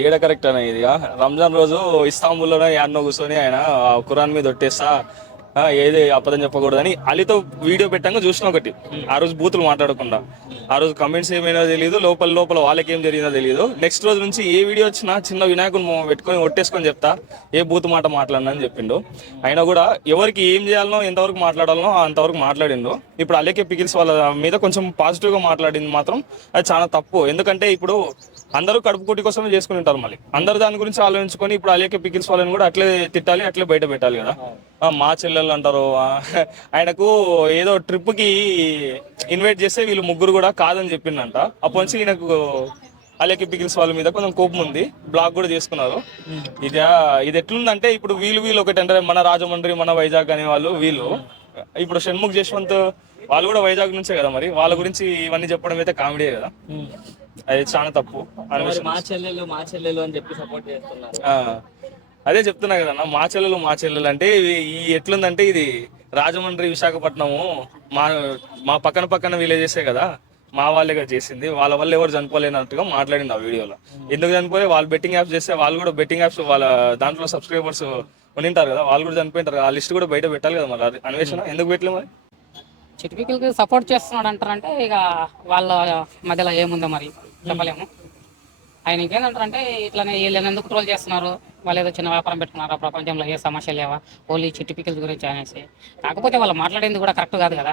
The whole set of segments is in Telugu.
ఈడ కరెక్ట్ అన్న ఇది రంజాన్ రోజు ఇస్తాంబుల్లోనే యాడ్నో కూర్చొని ఆయన ఖురాన్ మీద ఒట్టేస్తా ఏది అబద్ధం చెప్పకూడదని అలీతో వీడియో పెట్టాక చూసిన ఒకటి. ఆ రోజు బూతులు మాట్లాడకుండా, ఆ రోజు కమెంట్స్ ఏమైనా తెలియదు, లోపల లోపల వాళ్ళకి ఏం జరిగిందో తెలియదు. నెక్స్ట్ రోజు నుంచి ఏ వీడియో వచ్చినా చిన్న వినాయకుని పెట్టుకొని ఒట్టేసుకొని చెప్తా, ఏ బూత్ మాట మాట్లాడినా అని చెప్పిండు. అయినా కూడా ఎవరికి ఏం చేయాలనో ఎంతవరకు మాట్లాడాలనో అంతవరకు మాట్లాడిండు. ఇప్పుడు అలేకే పికిల్స్ వాళ్ళ మీద కొంచెం పాజిటివ్గా మాట్లాడింది మాత్రం అది చాలా తప్పు. ఎందుకంటే ఇప్పుడు అందరూ కడుపు కోటి కోసమే చేసుకుని ఉంటారు, మళ్ళీ అందరు దాని గురించి ఆలోచించుకొని ఇప్పుడు అలేకే పికిల్స్ వాళ్ళని కూడా అట్లే తిట్టాలి, అట్లే బయట పెట్టాలి కదా. మా చెల్లెళ్ళు అంటారు, ఆయనకు ఏదో ట్రిప్ కి ఇన్వైట్ చేస్తే వీళ్ళు ముగ్గురు కూడా కాదని చెప్పిందంట. అప్పటి నుంచి ఈయనకు అలేకే పికిల్స్ వాళ్ళ మీద కొంచెం కోపం ఉంది, బ్లాక్ కూడా చేసుకున్నారు. ఇది ఇది ఎట్లుందంటే ఇప్పుడు వీళ్ళు ఒకటి అంటే మన రాజమండ్రి మన వైజాగ్ అనే వాళ్ళు వీళ్ళు ఇప్పుడు షణ్ముఖ్ జశ్వంత్ వాళ్ళు కూడా వైజాగ్ నుంచే కదా, మరి వాళ్ళ గురించి ఇవన్నీ చెప్పడం అయితే కామెడీయే కదా. అది చాలా తప్పు. మా చెల్లెలు అని చెప్పి సపోర్ట్ చేస్తున్నారు. అదే చెప్తున్నా కదన్నా, మా చెల్లెలు అంటే ఈ ఎట్లుందంటే ఇది రాజమండ్రి విశాఖపట్నము మా మా పక్కన విలేజెసే కదా, మా వాళ్ళే కదా చేసింది, వాళ్ళ వల్ల ఎవరు చనిపోలేనట్టుగా మాట్లాడింది ఆ వీడియోలో. ఎందుకు చనిపోయి వాళ్ళు బెట్టింగ్ యాప్స్ చేస్తే వాళ్ళు కూడా బెట్టింగ్ యాప్స్ వాళ్ళ దాంట్లో సబ్స్క్రైబర్స్ ఉనింటారు కదా, వాళ్ళు కూడా చనిపోయింటారు కదా, ఆ లిస్ట్ కూడా బయట పెట్టాలి కదా. మరి అన్వేషణ ఎందుకు పెట్టలే మరి? చిటిపికలకి సపోర్ట్ చేస్తున్నాడు అంటారంటే ఇక వాళ్ళ మధ్యలో ఏముందో మరి చెప్పలేము. ఆయన ఇంకేంటంటారంటే ఇట్లానే వీళ్ళని ఎందుకు ట్రోల్ చేస్తున్నారు, వాళ్ళు ఏదో చిన్న వ్యాపారం పెట్టుకున్నారా, ప్రపంచంలో ఏ సమస్య లేవా, ఓన్లీ చిటిపికల్స్ గురించి అనేసి. కాకపోతే వాళ్ళు మాట్లాడేది కూడా కరెక్ట్ కాదు కదా.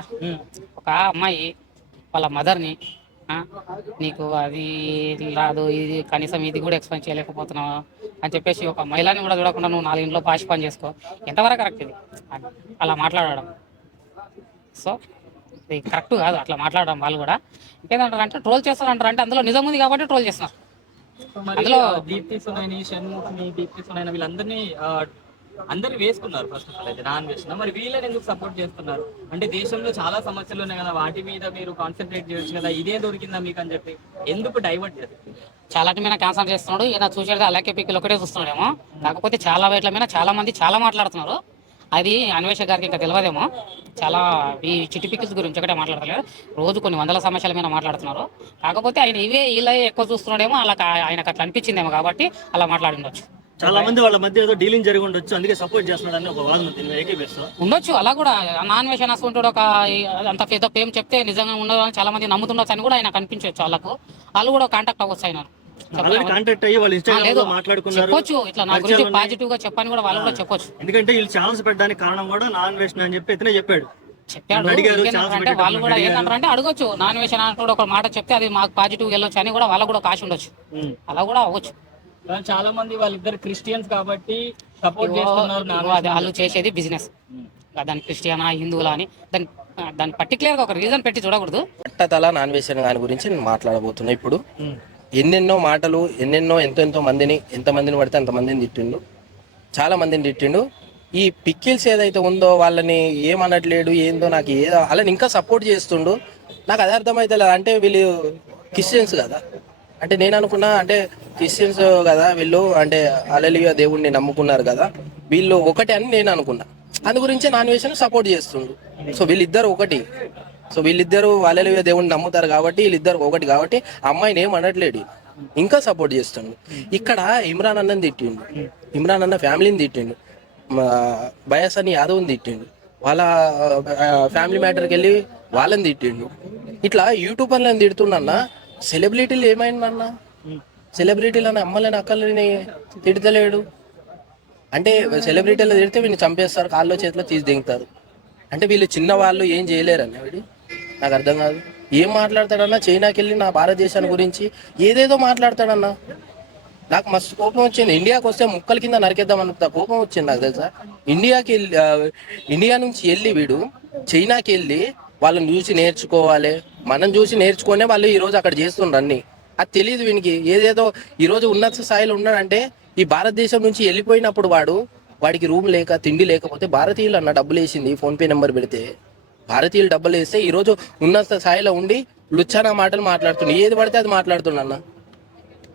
ఒక అమ్మాయి వాళ్ళ మదర్ని నీకు అది రాదు, ఇది కనీసం ఇది కూడా ఎక్స్ప్లెయిన్ చేయలేకపోతున్నావు అని చెప్పేసి ఒక మహిళని కూడా చూడకుండా నువ్వు 4 ఇంట్లో పాషి పని చేసుకో, ఎంతవరకు కరెక్ట్ ఇది అలా మాట్లాడడం? సో ఇది కరెక్ట్ కాదు అట్లా మాట్లాడడం. వాళ్ళు కూడా ఇంకేంటంటారంటే ట్రోల్ చేస్తారంటారంటే అందులో నిజం ఉంది కాబట్టి ట్రోల్ చేస్తున్నారు. అందులో దీప్తి సునైని, షణ్ముఖిని, దీప్తి సునైని వీళ్ళందరినీ అందరినీ వేసుకున్నారు. ఫస్ట్ ఆఫ్ ఆల్ అయితే నాన్ వేసిన మరి వీళ్ళని ఎందుకు సపోర్ట్ చేస్తున్నారు అంటే దేశంలో చాలా సమస్యలు ఉన్నాయి కదా, వాటి మీద మీరు కాన్సన్ట్రేట్ చేయొచ్చు కదా, ఇదే దొరికిందా మీకు అని చెప్పి ఎందుకు డైవర్ట్ చేస్తారు? చాలా మీద క్యాన్సర్ చేస్తున్నాడు ఈయన, చూసేది అలాగే పిక్కులు ఒకటే చూస్తున్నాడేమో. కాకపోతే చాలా వేట్ల మీద చాలా మంది చాలా మాట్లాడుతున్నారు. అది అన్వేష గారికి ఇంకా తెలియదేమో. చాలా ఈ చిట్టి పికిల్స్ గురించి ఒకటే మాట్లాడతలేరు, రోజు కొన్ని వందల సమస్యల మీద మాట్లాడుతున్నారు. కాకపోతే ఆయన ఇలా ఎక్కువ చూస్తున్నాడేమో, అలా ఆయనకు అట్లా అనిపించిందేమో కాబట్టి అలా మాట్లాడిండొచ్చు. చాలా మంది వాళ్ళ మధ్య ఏదో డీలింగ్ జరిగి ఉండొచ్చు, అందుకే సపోర్ట్ చేస్తున్నాడని ఒక వాదన ఉండొచ్చు. అలా కూడా నాన్ వేషన్ వస్తుంటాడు, ఒక అంత పెద్ద పేరు చెప్తే నిజంగా ఉండదు అని చాలా మంది నమ్ముతుండొచ్చు అని కూడా ఆయన కనిపించవచ్చు. వాళ్ళు కూడా కాంటాక్ట్ అవ్వచ్చు ఆయన. చెప్పొచ్చు ఇట్లా నా గురించి పాజిటివ్ గా చెప్పని కూడా వాళ్ళు కూడా చెప్పొచ్చు. ఎందుకంటే వీళ్ళు ఛాన్స్ పెట్టడానికి కారణం కూడా నాన్ వేషన్ అని చెప్పి ఇతనే చెప్పాడు. అంటే వాళ్ళు కూడా ఏంటంటారంటే అడగొచ్చు, నాన్ వేషన్ అంటూ ఒక మాట చెప్తే అది మాకు పాజిటివ్ వెళ్ళొచ్చు అని కూడా వాళ్ళకు కూడా కాశ ఉండొచ్చు. అలా కూడా అవ్వచ్చు. చాలా మంది వాళ్ళిద్దరు క్రిస్టియన్స్ కాబట్టి సపోర్ట్ చేస్తున్నారు. వాళ్ళు చేసేది బిజినెస్, దాని క్రిస్టియనా హిందువులా అని దాని పర్టికులర్ గా ఒక రీజన్ పెట్టి చూడకూడదు. పట్టతల నాన్ వేషన్ దాని గురించి నేను మాట్లాడబోతున్నా. ఇప్పుడు ఎన్నెన్నో మాటలు ఎంతో ఎంతమందిని పడితే అంతమందిని తిట్టిండు, చాలా మందిని తిట్టిండు. ఈ పిక్కిల్స్ ఏదైతే ఉందో వాళ్ళని ఏమనట్లేడు, ఏందో నాకు ఏదో వాళ్ళని ఇంకా సపోర్ట్ చేస్తుండు. నాకు అది అర్థమైతే లేదు. అంటే వీళ్ళు క్రిస్టియన్స్ కదా, అంటే నేను అనుకున్నా అంటే క్రిస్టియన్స్ కదా వీళ్ళు, అంటే హల్లెలూయా దేవుణ్ణి నమ్ముకున్నారు కదా వీళ్ళు ఒకటి అని నేను అనుకున్నా. అందు గురించి నాన్ వేషన్ సపోర్ట్ చేస్తుండు. సో వీళ్ళిద్దరు ఒకటి, సో వీళ్ళిద్దరు హల్లెలూయా దేవుణ్ణి నమ్ముతారు కాబట్టి వీళ్ళిద్దరు ఒకటి కాబట్టి అమ్మాయిని ఏం అనట్లేడు, ఇంకా సపోర్ట్ చేస్తుండు. ఇక్కడ ఇమ్రాన్ అన్నని తిట్టిండు, ఇమ్రాన్ అన్న ఫ్యామిలీని తిట్టిండు, బయాస్ అని యాదవ్ని తిట్టిండు, వాళ్ళ ఫ్యామిలీ మ్యాటర్కి వెళ్ళి వాళ్ళని తిట్టిండు. ఇట్లా యూట్యూబర్లను తిడుతుండన్న. సెలబ్రిటీలు ఏమైందన్నా, సెలబ్రిటీలని అమ్మలని అక్కలని తిడతలేడు. అంటే సెలబ్రిటీలు తిడితే వీళ్ళు చంపేస్తారు, కాళ్ళలో చేతిలో తీసి దిగుతారు. అంటే వీళ్ళు చిన్నవాళ్ళు ఏం చేయలేరన్న వీడు, నాకు అర్థం కాదు. ఏం మాట్లాడతాడన్నా, చైనాకి వెళ్ళి నా భారతదేశాన్ని గురించి ఏదేదో మాట్లాడతాడన్నా. నాకు మస్తు కోపం వచ్చింది. ఇండియాకి వస్తే ముక్కల కింద నరికేద్దాం అంత కోపం వచ్చింది నాకు తెలుసా. ఇండియా నుంచి వెళ్ళి వీడు చైనాకి వెళ్ళి వాళ్ళని చూసి నేర్చుకోవాలి, మనం చూసి నేర్చుకునే వాళ్ళు ఈరోజు అక్కడ చేస్తుండ్రు అన్ని. అది తెలియదు వీనికి. ఏదేదో ఈరోజు ఉన్నత స్థాయిలో ఉన్నాడంటే ఈ భారతదేశం నుంచి వెళ్ళిపోయినప్పుడు వాడికి రూమ్ లేక తిండి లేకపోతే భారతీయులు అన్న డబ్బులు వేసింది, ఫోన్పే నెంబర్ పెడితే భారతీయులు డబ్బులు వేస్తే ఈరోజు ఉన్నత స్థాయిలో ఉండి లుచ్చానా మాటలు మాట్లాడుతుండు, ఏది పడితే అది మాట్లాడుతున్నా.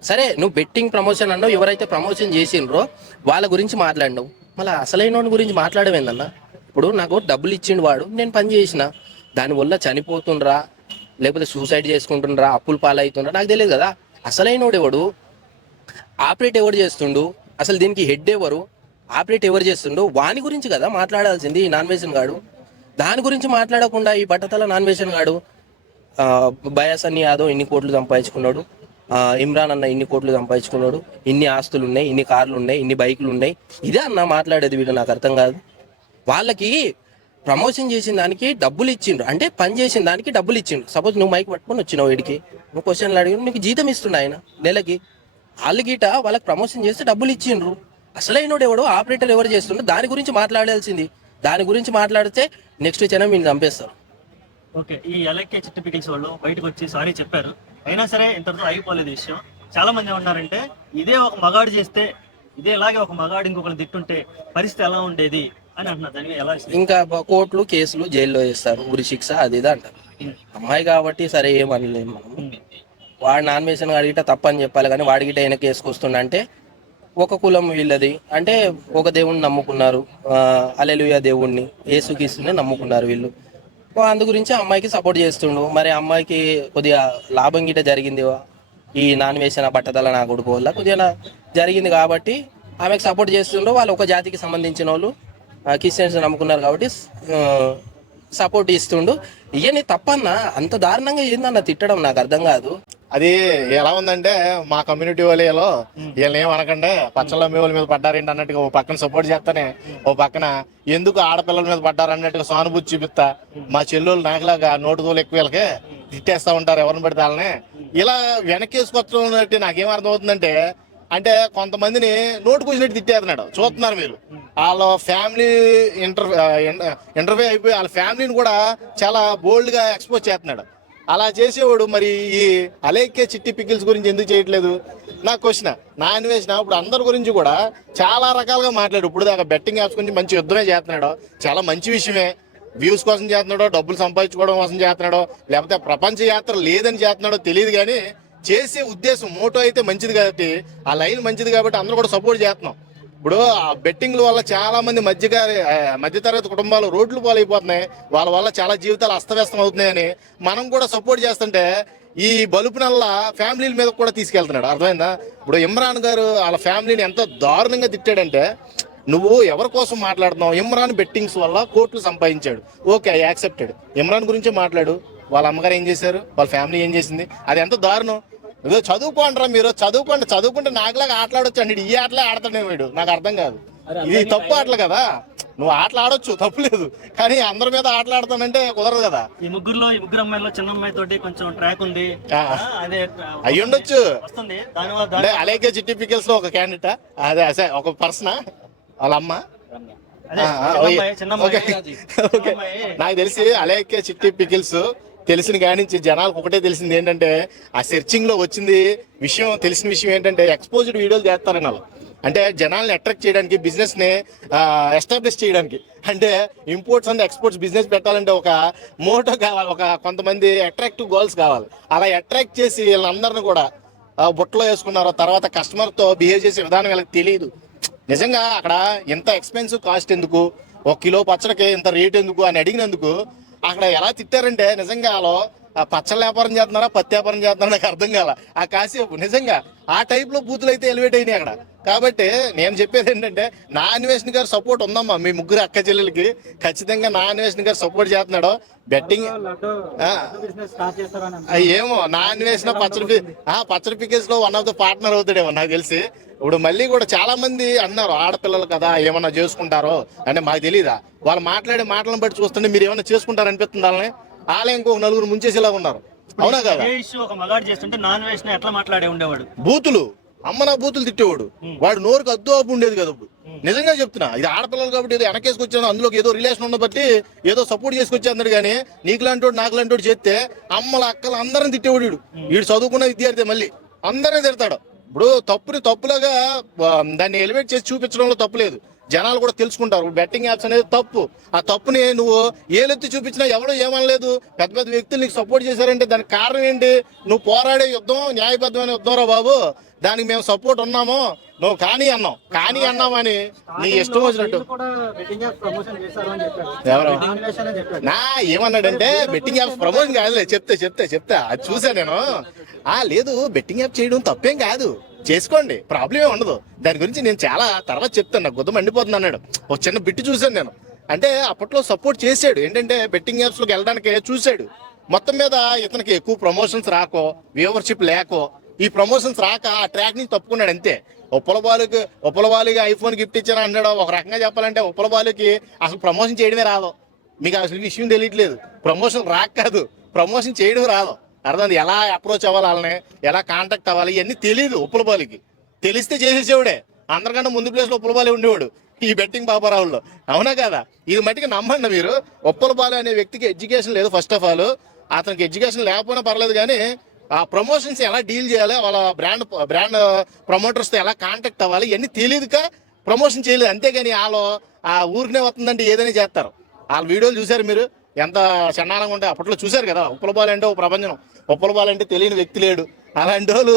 సరే నువ్వు బెట్టింగ్ ప్రమోషన్ అన్నావు, ఎవరైతే ప్రమోషన్ చేసిండ్రో వాళ్ళ గురించి మాట్లాడినావు, మళ్ళీ అసలైన వాడి గురించి మాట్లాడమేందన్నా. ఇప్పుడు నాకు డబ్బులు ఇచ్చిండు వాడు, నేను పని చేసిన, దానివల్ల చనిపోతుండ్రా లేకపోతే సూసైడ్ చేసుకుంటుండ్రా, అప్పులు పాలవుతుండ్రా నాకు తెలియదు కదా. అసలైనోడు ఎవడు, ఆపరేట్ ఎవరు చేస్తుండు, అసలు దీనికి హెడ్ ఎవరు, ఆపరేట్ ఎవరు చేస్తుండు, వాని గురించి కదా మాట్లాడాల్సింది ఈ నాన్ వేషన్ గాడు. దాని గురించి మాట్లాడకుండా ఈ బట్టతల నాన్ వేషన్ గాడు బయాస్ అని యాదవ్ ఇన్ని కోట్లు సంపాదించుకున్నాడు, ఇమ్రాన్ అన్న ఇన్ని కోట్లు సంపాదించుకున్నాడు, ఇన్ని ఆస్తులు ఉన్నాయి, ఇన్ని కార్లు ఉన్నాయి, ఇన్ని బైకులు ఉన్నాయి, ఇదే అన్న మాట్లాడేది వీడు. నాకు అర్థం కాదు. వాళ్ళకి ప్రమోషన్ చేసిన దానికి డబ్బులు ఇచ్చిండ్రు, అంటే పని చేసిన దానికి డబ్బులు ఇచ్చిండ్రు. సపోజ్ నువ్వు మైక్ పట్టుకొని వచ్చినావు వీడికి, నువ్వు క్వశ్చన్లు అడిగి నీకు జీతం ఇస్తుండ ఆయన నెలకి. వాళ్ళు గీట వాళ్ళకి ప్రమోషన్ చేస్తే డబ్బులు ఇచ్చిండ్రు. అసలైనోడు ఎవడో ఆపరేటర్ ఎవరు చేస్తుండో దాని గురించి మాట్లాడాల్సింది. దాని గురించి మాట్లాడితే నెక్స్ట్ క్షణం మీరు చంపేస్తారు. ఓకే, ఈ ఎలక్కే చిట్టి పికిల్స్ వాళ్ళు బయటకు వచ్చి సారీ చెప్పారు, అయినా సరే ఇంతటితో అయిపోలేదు విషయం. చాలా మంది ఏమన్నారంటే ఇదే ఒక మగాడు చేస్తే, ఇదే ఇలాగే ఒక మగాడు ఇంకొకరు తిట్టుంటే పరిస్థితి ఎలా ఉండేది అని అంటున్నారు. దాన్ని ఎలా ఇంకా కోర్టులు కేసులు జైల్లో వేస్తారు, ఉరి శిక్ష అది ఇది అంటారు. అమ్మాయి కాబట్టి సరే ఏమనలేము మనం. వాడు నాన్ వేషన్ అడిగిట తప్పని చెప్పాలి, కానీ వాడిగిట ఆయన కేసుకొస్తుండంటే ఒక కులం వీళ్ళది, అంటే ఒక దేవుణ్ణి నమ్ముకున్నారు, హల్లెలూయా దేవుణ్ణి యేసుక్రీస్తుని నమ్ముకున్నారు వీళ్ళు. అందు గురించి అమ్మాయికి సపోర్ట్ చేస్తుండు. మరి అమ్మాయికి కొద్దిగా లాభం గిట్ట జరిగింది ఈ నాన్ వేసిన బట్టతల నా కొడుకు వల్ల కొద్దిగా జరిగింది కాబట్టి ఆమెకు సపోర్ట్ చేస్తుండ్రు. వాళ్ళు ఒక జాతికి సంబంధించిన వాళ్ళు క్రిస్టియన్స్ నమ్ముకున్నారు కాబట్టి సపోర్ట్ ఇస్తుండు. ఇవన్నీ తప్పన్నా, అంత దారుణంగా ఏందన్న తిట్టడం నాకు అర్థం కాదు. అది ఎలా ఉందంటే మా కమ్యూనిటీ వాళ్ళలో వీళ్ళని ఏమనకంటే పచ్చళ్ళ మీ వాళ్ళ మీద పడ్డారేంటి అన్నట్టుగా ఓ పక్కన సపోర్ట్ చేస్తానే, ఓ పక్కన ఎందుకు ఆడపిల్లల మీద పడ్డారు అన్నట్టుగా సానుభూతి చూపిస్తా. మా చెల్లెళ్ళు నాకులాగా నోటు తోలు ఎక్కువ వీళ్ళకి తిట్టేస్తా ఉంటారు ఎవరిని పడితే వాళ్ళని. ఇలా వెనకేసుకొచ్చడం నాకేం అర్థం అవుతుందంటే, అంటే కొంతమందిని నోటు కూర్చున్నట్టు తిట్టేస్తున్నాడు. చూస్తున్నారు మీరు, వాళ్ళ ఫ్యామిలీ ఇంటర్వ్యూ అయిపోయి వాళ్ళ ఫ్యామిలీని కూడా చాలా బోల్డ్ గా ఎక్స్పోజ్ చేస్తున్నాడు. అలా చేసేవాడు మరి ఈ అలేఖ్య చిట్టి పికిల్స్ గురించి ఎందుకు చేయట్లేదు నా క్వశ్చన్. నాన్ వేసిన ఇప్పుడు అందరి గురించి కూడా చాలా రకాలుగా మాట్లాడు. ఇప్పుడు దాకా బెట్టింగ్ యాప్స్ గురించి మంచి యుద్ధమే చేస్తున్నాడు, చాలా మంచి విషయమే. వ్యూస్ కోసం చేస్తున్నాడో, డబ్బులు సంపాదించుకోవడం కోసం చేస్తున్నాడో, లేకపోతే ప్రపంచ యాత్ర లేదని చేస్తున్నాడో తెలియదు, కానీ చేసే ఉద్దేశం మోటో అయితే మంచిది కాబట్టి, ఆ లైన్ మంచిది కాబట్టి అందరూ కూడా సపోర్ట్ చేస్తున్నాం. ఇప్పుడు ఆ బెట్టింగ్ల వల్ల చాలా మంది మధ్యతరగతి కుటుంబాలు రోడ్లు పాలైపోతున్నాయి, వాళ్ళ వల్ల చాలా జీవితాలు అస్తవ్యస్తం అవుతున్నాయని మనం కూడా సపోర్ట్ చేస్తుంటే ఈ బలుపునల్లా ఫ్యామిలీల మీద కూడా తీసుకెళ్తున్నాడు. అర్థమైందా? ఇప్పుడు ఇమ్రాన్ గారు వాళ్ళ ఫ్యామిలీని ఎంత దారుణంగా తిట్టాడంటే, నువ్వు ఎవరి కోసం మాట్లాడుతున్నావు? ఇమ్రాన్ బెట్టింగ్స్ వల్ల కోట్లు సంపాదించాడు, ఓకే ఐ యాక్సెప్టెడ్. ఇమ్రాన్ గురించే మాట్లాడు. వాళ్ళ అమ్మగారు ఏం చేశారు, వాళ్ళ ఫ్యామిలీ ఏం చేసింది, అది ఎంత దారుణం. ఏదో చదువుకోండిరా మీరు, చదువుకుంటే నాకులాగా ఆటలాడొచ్చు అండి. ఈ ఆటలే ఆడతాడే వీడు, నాకు అర్థం కాదు. ఇది తప్పు ఆటలు కదా. నువ్వు ఆటలు ఆడొచ్చు, తప్పులేదు, కానీ అందరి మీద ఆటలాడతానంటే కుదరదు కదా. ఈ ముగ్గురు అమ్మాయిలో చిన్న అమ్మాయి తోటి కొంచెం ట్రాక్ ఉంది, అదే అయ్యి ఉండొచ్చు. వస్తుంది దానివల్ల అలాగే చిట్టి పికిల్స్ లో ఒక క్యాండిడేట్, అదే ఒక పర్సన్ వాళ్ళ అమ్మ. నాకు తెలిసి అలాగే చిట్టి పికిల్స్ తెలిసిన కాడి నుంచి జనాలకు ఒకటే తెలిసింది ఏంటంటే, ఆ సెర్చింగ్ లో వచ్చింది విషయం, తెలిసిన విషయం ఏంటంటే ఎక్స్పోజ్డ్ వీడియోలు చేస్తారని వాళ్ళు. అంటే జనాల్ని అట్రాక్ట్ చేయడానికి, బిజినెస్ ని ఎస్టాబ్లిష్ చేయడానికి, అంటే ఇంపోర్ట్స్ అండ్ ఎక్స్పోర్ట్స్ బిజినెస్ పెట్టాలంటే ఒక మోటో కావాలి, ఒక కొంతమంది అట్రాక్టివ్ గోల్స్ కావాలి. అలా అట్రాక్ట్ చేసి వీళ్ళందరినీ కూడా బుట్టలో వేసుకున్నారు. తర్వాత కస్టమర్ తో బిహేవ్ చేసే విధానం వీళ్ళకి తెలియదు. నిజంగా అక్కడ ఇంత ఎక్స్పెన్సివ్ కాస్ట్ ఎందుకు, ఒక కిలో పచ్చడికి ఇంత రేట్ ఎందుకు అని అడిగినందుకు అక్కడ ఎలా తిట్టారంటే, నిజంగా వాళ్ళు పచ్చళ్ళ వ్యాపారం చేస్తున్నారా, పత్తి వ్యాపారం చేస్తున్నారా నాకు అర్థం కాల. ఆ కాసేపు నిజంగా ఆ టైప్ లో బూతులు అయితే ఎలివేట్ అయినాయి అక్కడ. కాబట్టి నేను చెప్పేది ఏంటంటే, నా అన్వేషణ గారు సపోర్ట్ ఉందమ్మా మీ ముగ్గురు అక్క చెల్లెలకి. ఖచ్చితంగా నా అన్వేషణ గారు సపోర్ట్ చేస్తున్నాడు. బెట్టింగ్ ఏమో నా అన్వేషణ పచ్చడి పికేజ్ లో వన్ ఆఫ్ ద పార్ట్నర్ అవుతాడేమో నాకు తెలిసి. ఇప్పుడు మళ్ళీ కూడా చాలా మంది అన్నారు ఆడపిల్లలు కదా ఏమన్నా చేసుకుంటారో అంటే, మాకు తెలీదా? వాళ్ళు మాట్లాడే మాటలను బట్టి చూస్తుంటే మీరు ఏమన్నా చేసుకుంటారు అనిపిస్తుంది. వాళ్ళని వాళ్ళే ఇంకొక నలుగురు ముంచేసేలా ఉన్నారు, అవునా కదా? ఒక మగాడు చేస్తుంటే నాన్ వేసిన ఎట్లా మాట్లాడే ఉండేవాడు, బూతులు అమ్మ నా బూతులు తిట్టేవాడు. వాడు నోరుకు అద్దు ఆపు ఉండేది కదా. నిజంగా చెప్తున్నా, ఇది ఆడపిల్లలు కాబట్టి ఏదో వెనకేసుకొచ్చాను, అందులోకి ఏదో రిలేషన్ ఉన్న బట్టి ఏదో సపోర్ట్ చేసుకొచ్చాడు. కానీ నీకు లాంటి నాకు లాంటి చేస్తే అమ్మల అక్కలు అందరిని తిట్టేవాడు. వీడు చదువుకున్న విద్యార్థి మళ్ళీ అందరినీ తిడతాడు. ఇప్పుడు తప్పుని తప్పులాగా దాన్ని ఎలివేట్ చేసి చూపించడంలో తప్పు లేదు, జనాలు కూడా తెలుసుకుంటారు. బెట్టింగ్ యాప్స్ అనేది తప్పు. ఆ తప్పుని నువ్వు ఏలెత్తి చూపించినా ఎవడో ఏమనలేదు. పెద్ద పెద్ద వ్యక్తులు నీకు సపోర్ట్ చేశారంటే దానికి కారణం ఏంటి? నువ్వు పోరాడే యుద్ధం న్యాయబద్ధమైన యుద్ధం రా బాబు, దానికి మేము సపోర్ట్ ఉన్నాము, నువ్వు కానీ అన్నామని నీ ఇష్టం వచ్చినట్టు. ఎవరు నా ఏమన్నాడంటే, బెట్టింగ్ యాప్స్ ప్రమోషన్ కాదులే, చెప్తా అది చూసా నేను. లేదు బెట్టింగ్ యాప్ చేయడం తప్పేం కాదు, చేసుకోండి, ప్రాబ్లమే ఉండదు. దాని గురించి నేను చాలా తర్వాత చెప్తాను. నాకు గుద్ద మండిపోతుంది అన్నాడు. ఒక చిన్న బిట్టు చూశాను నేను. అంటే అప్పట్లో సపోర్ట్ చేశాడు, ఏంటంటే బెట్టింగ్ యాప్స్లోకి వెళ్ళడానికి చూశాడు. మొత్తం మీద ఇతనికి ఎక్కువ ప్రమోషన్స్ రాకో, వ్యూవర్షిప్ లేకో, ఈ ప్రమోషన్స్ రాక ఆ ట్రాక్ నుంచి తప్పుకున్నాడు అంతే. ఉప్పల బాలుకి ఐఫోన్ గిఫ్ట్ ఇచ్చాను అన్నాడు. ఒక రకంగా చెప్పాలంటే ఉప్పల బాలుకి అసలు ప్రమోషన్ చేయడమే రాదు. మీకు అసలు విషయం తెలియట్లేదు. ప్రమోషన్ రాక కాదు, ప్రమోషన్ చేయడం రాదు. అర్థం, ఎలా అప్రోచ్ అవ్వాలి, వాళ్ళని ఎలా కాంటాక్ట్ అవ్వాలి, ఇవన్నీ తెలియదు ఉప్పల బాలుకి. తెలిస్తే చేసేసేవాడే. అందరికన్నా ముందు ప్లేస్లో ఉప్పల బాలే ఉండేవాడు ఈ బెట్టింగ్ బాబారావుల్లో. అవునా కదా? ఇది మట్టికి నమ్మండి మీరు. ఉప్పల బాలు అనే వ్యక్తికి ఎడ్యుకేషన్ లేదు. ఫస్ట్ ఆఫ్ ఆల్ అతనికి ఎడ్యుకేషన్ లేకపోయినా పర్లేదు, కానీ ఆ ప్రమోషన్స్ ఎలా డీల్ చేయాలి, వాళ్ళ బ్రాండ్ ప్రమోటర్స్తో ఎలా కాంటాక్ట్ అవ్వాలి, ఇవన్నీ తెలియదుక ప్రమోషన్ చేయలేదు. అంతేగాని వాళ్ళు ఆ ఊరికనే వస్తుందంటే ఏదైనా చేస్తారు. వాళ్ళ వీడియోలు చూశారు మీరు, ఎంత చండాలంగా ఉంటాయి. అప్పట్లో చూశారు కదా. ఉప్పల బాలు అంటే ఒక ప్రపంచం. ఉప్పల బాలు అంటే తెలియని వ్యక్తి లేడు. అలాంటి వాళ్ళు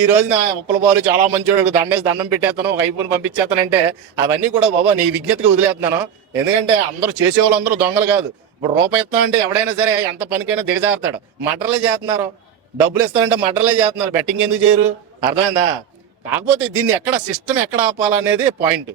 ఈ రోజున ఉప్పల బాలు చాలా మంచివాడు, దండేసి దండం పెట్టేస్తాను, ఒక ఐఫోన్ పంపించేస్తానంటే అవన్నీ కూడా బాబా నీ విజ్ఞతగా వదిలేస్తున్నాను. ఎందుకంటే అందరూ చేసేవాళ్ళు అందరూ దొంగలు కాదు. ఇప్పుడు రూపాయి ఇస్తానంటే ఎవడైనా సరే ఎంత పనికైనా దిగజారుతాడు. మర్డర్లే చేస్తున్నారు. డబ్బులు ఇస్తానంటే మర్డర్లే చేస్తున్నారు. బెట్టింగ్ ఎందుకు చేయరు? అర్థమైందా? కాకపోతే దీన్ని ఎక్కడ సిస్టమ్ ఎక్కడ ఆపాలనేది పాయింట్.